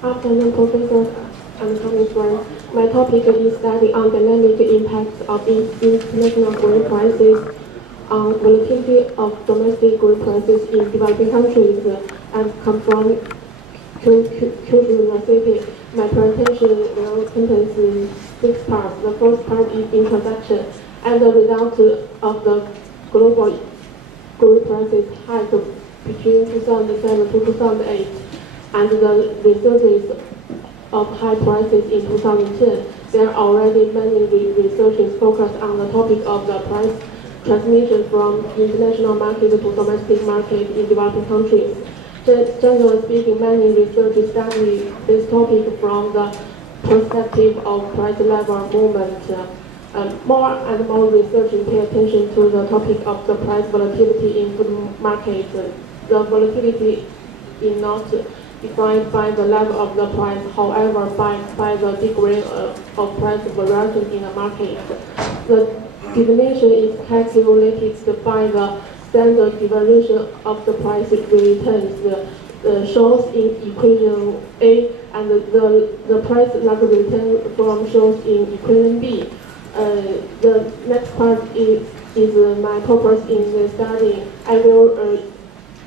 Afternoon, professors and coming friends. My topic is study on dynamic impacts of international grain prices on volatility of domestic grain prices in developing countries and come from curiosity. My presentation will contain 6 parts. The first part is introduction and the result of the global grain prices hike between 2007 to 2008 and the resurgence of high prices in 2010. There are already many researchers focused on the topic of the price transmission from international market to domestic market in developing countries. Generally speaking, many researchers study this topic from the perspective of price level movement. More and more researchers pay attention to the topic of the price volatility in food markets. The volatility is not defined by the level of the price, however, by the degree of price variation in the market. The definition is calculated by the standard deviation of the price returns shows in equation A, and the price lag return form shows in equation B. The next part is my purpose in the study. I will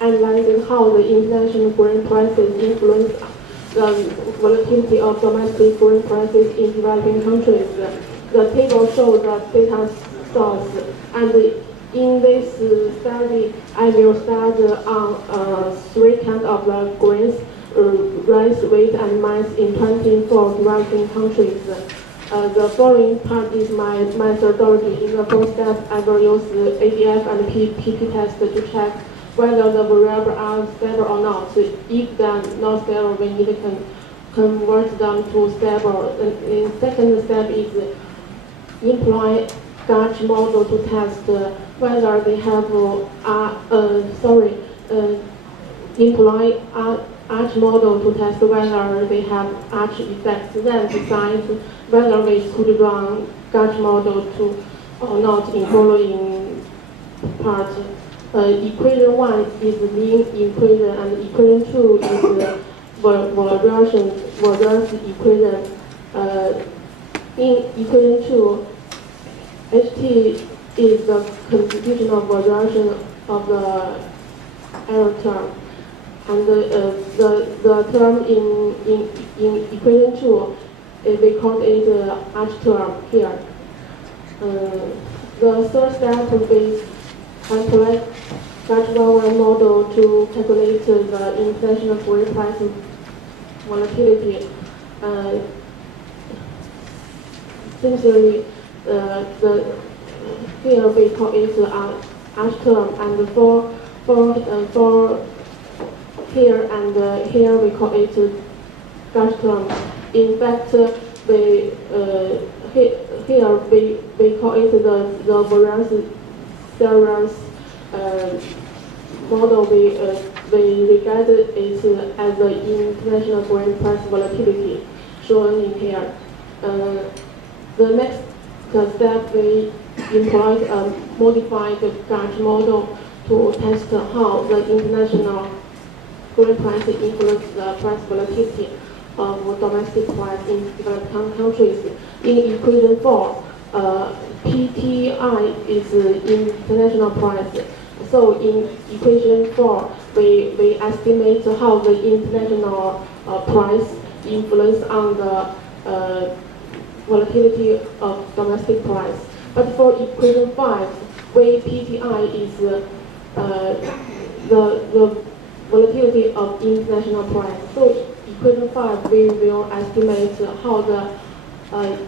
analyze how the international grain prices influence the volatility of domestic grain prices in developing countries. The table shows the data source, and in this study, I will study on 3 kinds of the grains, rice, wheat, and maize in 24 developing countries. The following part is my methodology. In the first step, I will use the ADF and PP test to check whether the variables are stable or not. If they are not stable, we need to convert them to stable. The second step is employ Gauge model to test whether they have employ arch model to test whether they have arch effects. Then decide whether we could run Gauge model to or not in following part. Equation 1 is mean equation, and equation 2 is variance equation. In equation 2, HT is the computational variation of the error term, and the term in equation 2, we call it the arch term here. The third step is calculate Gauge model to calculate the international grain price volatility. Essentially, here we call it arch term, and for here and here we call it Gauge term. In fact, here we call it the variance model. We regard it as the international grain price volatility shown in here. The next step, we employed a modified Gauge model to test how the international grain price influence the price volatility of domestic price in developed countries. In equation 4, PTI is international price. So in equation 4, we estimate how the international price influence on the volatility of domestic price. But for equation 5, where PTI is the volatility of international price. So equation 5, we will estimate how the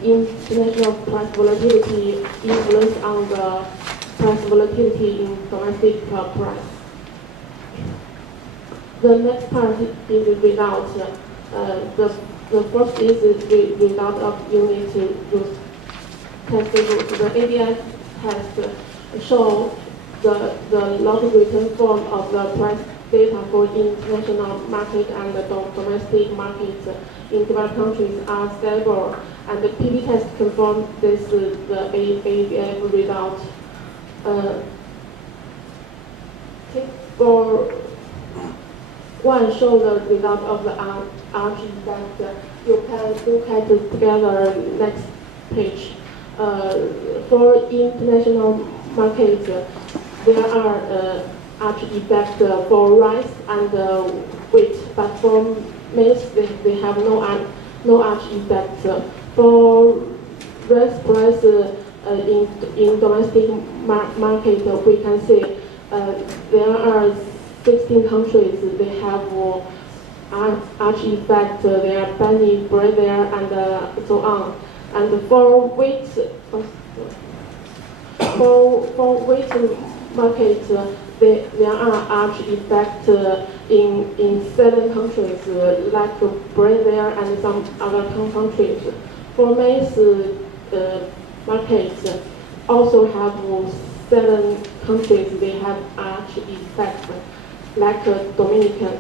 international price volatility influence on the price volatility in domestic price. The next part is the result. The first is the result of unit use test rules. The ADF test show the log return form of the price data for international market and the domestic markets in developed countries are stable, and the PV test confirms this the ADF result. Okay. For one show the result of the arch effect. You can look at it together next page. For international markets, there are arch effect for rice and wheat, but for maize they have no arch effect. For rice price in domestic market, we can see there are 16 countries. They have arch effect. They are banning bread there and so on. And for wheat market, there are arch effect in 7 countries, like Brazil and some other countries. For maize markets, also have 7 countries. They have arch effect, like Dominican.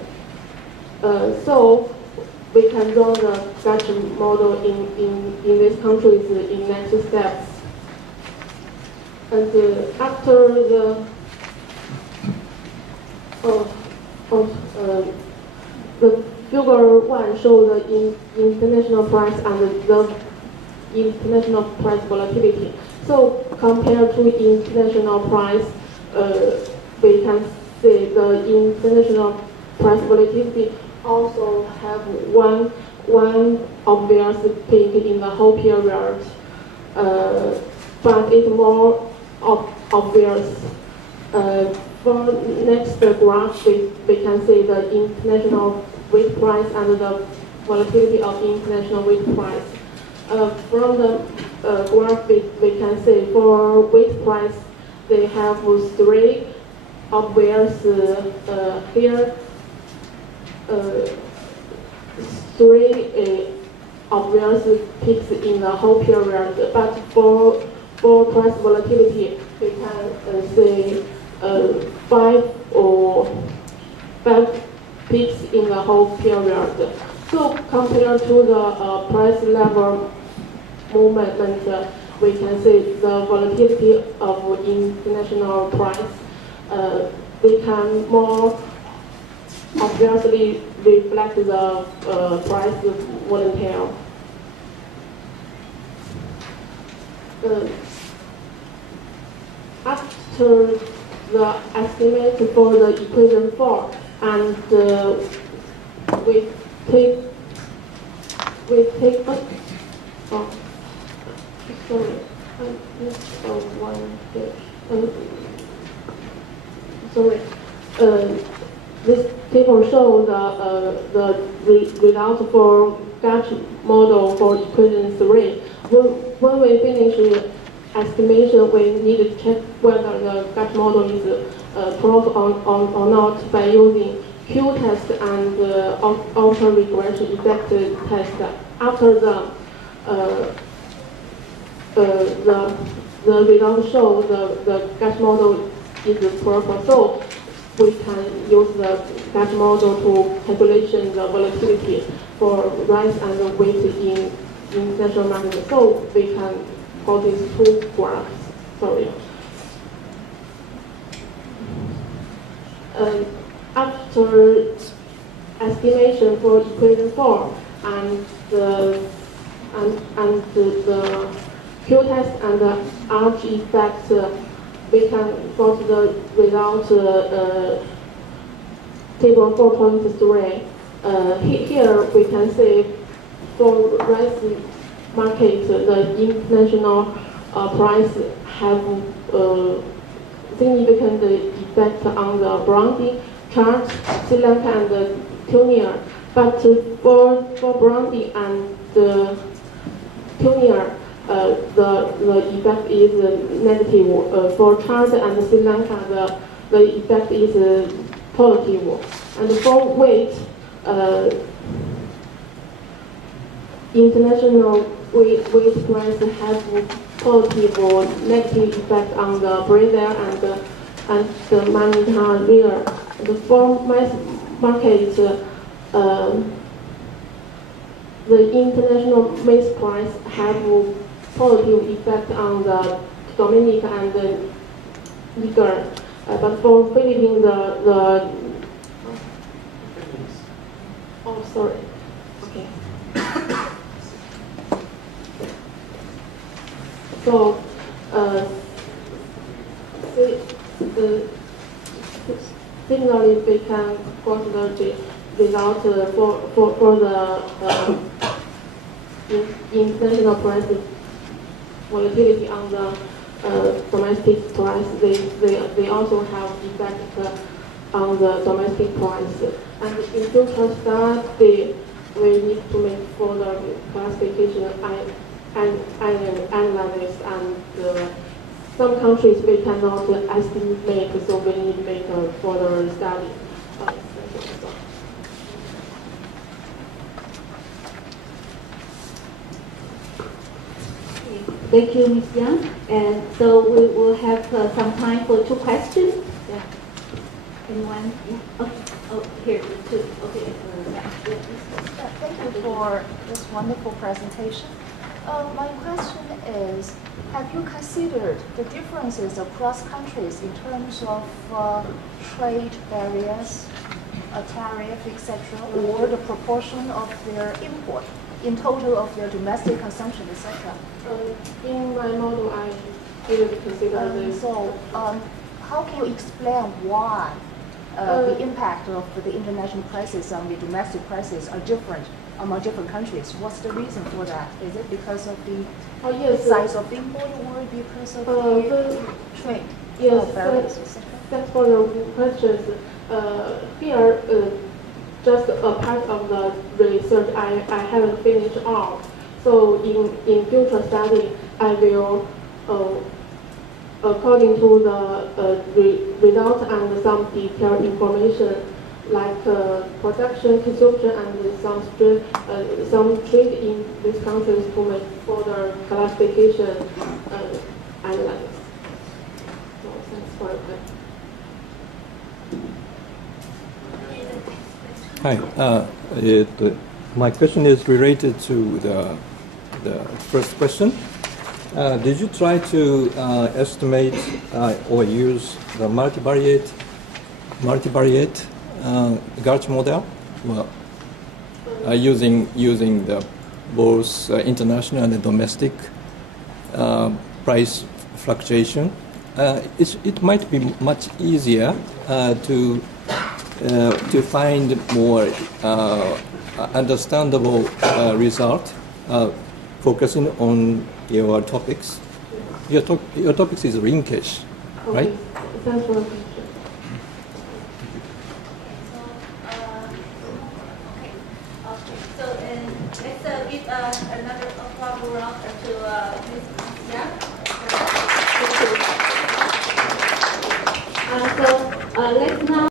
So we can run the Dutch model in these countries in next steps. And after the figure 1 shows the international price and the international price volatility. So compared to international price, we can see the international price volatility also have one obvious peak in the whole period, but it's more obvious. For next graph, we can see the international wheat price and the volatility of international wheat price. From the graph, we can see for wheat price, they have 3 obvious here. 3 obvious peaks in the whole period, but for price volatility, we can say 5 peaks in the whole period. So compared to the price level movement, we can say the volatility of international price we can more obviously reflect the price volatile. After the estimate for the equation 4, and we take oh, sorry, I missed one page. Sorry. This table shows the result for Dutch model for equation 3. When we finish estimation, we need to check whether the Dutch model is correct or not by using Q-test and auto-regression effect test. After the result shows the Dutch model is correct. So we can use the Dutch model to calculation the volatility for rice and wheat in international market. So we can got these 2 graphs. Sorry. After estimation for equation 4 and the Q-test and the arch effect, we can got the result table 4.3. Here we can see for rice market, the international price have significant effect on the Browning chart, Sri Lanka and Tunisia. But for Browning and Tunisia, the effect is negative. For Chad and Sri Lanka, the effect is positive. And for wheat, international wheat price has positive or negative effect on the Brazil and the Manita River. The for market, the international maize price have positive effect on the Dominican and the Niger. But for Philippines, Oh, sorry. Okay. So, similarly, we can consider the result for the international price volatility on the domestic price. They also have effect on the domestic price. And in future study, we need to make further classification and analysis, and some countries we cannot estimate, so we need to make a further study. Thank you, Ms. Yang. And so we will have some time for 2 questions. Yeah. Anyone? Yeah. Oh, here, 2. Okay. Thank you for this wonderful presentation. My question is, have you considered the differences across countries in terms of trade barriers, tariff, etc., or the proportion of their import in total of their domestic consumption, etc.? In my model, I didn't consider this. So, how can you explain why the impact of the international prices on the domestic prices are different among different countries? What's the reason for that? Is it because of the size of the import, or because of the trade barriers, etc.? Thanks for the questions. Here, just a part of the research I haven't finished off. So in future study, I will, according to the results and some detailed information, like production, consumption, and some trade in these countries to make further classification analysis. So thanks for that. Hi. My question is related to the first question. Did you try to estimate or use the multivariate Gauge model? Well, using the both international and domestic price fluctuation, it might be much easier to find more understandable result, focusing on your topics. Your topics is linkage, right? Okay. Thanks for the question. So let's give another applause round to Ms. Yang. So let's now